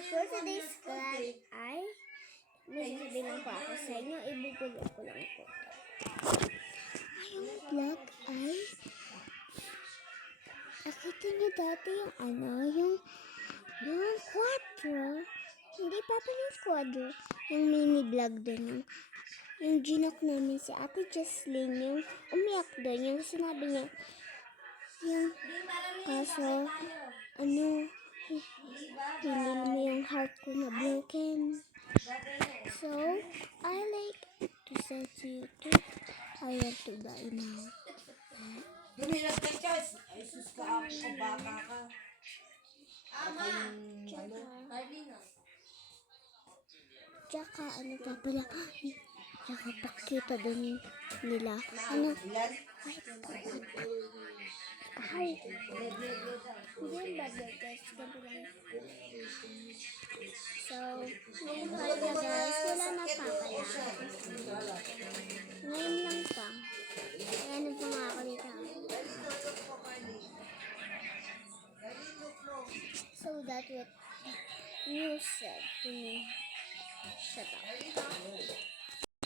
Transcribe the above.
for today's vlog ay may sasabihin po ako sa inyo, ibubulog ko lang po. Yung vlog ay nakita niyo dati yung quadro, hindi pa pala yung quadro, yung mini vlog doon, yung ginok namin si Ate Jesslyn, yung umiyak doon, yung sinabi niya, yung kaso, hindi mo yung heart ko na broken. So, I like to say to you too, I want to die now. Dumilag ka, Chas. Ay, sus ka ako, baka ka. Tsaka, ano pa pala, tsaka pakita doon nila. Ilan? Ay, hindi ba guys? So, ngayon pala guys, wala na pa pala. Ngayon lang pa. Ayan ang mga ako dito. So that what you said to me. Shut up.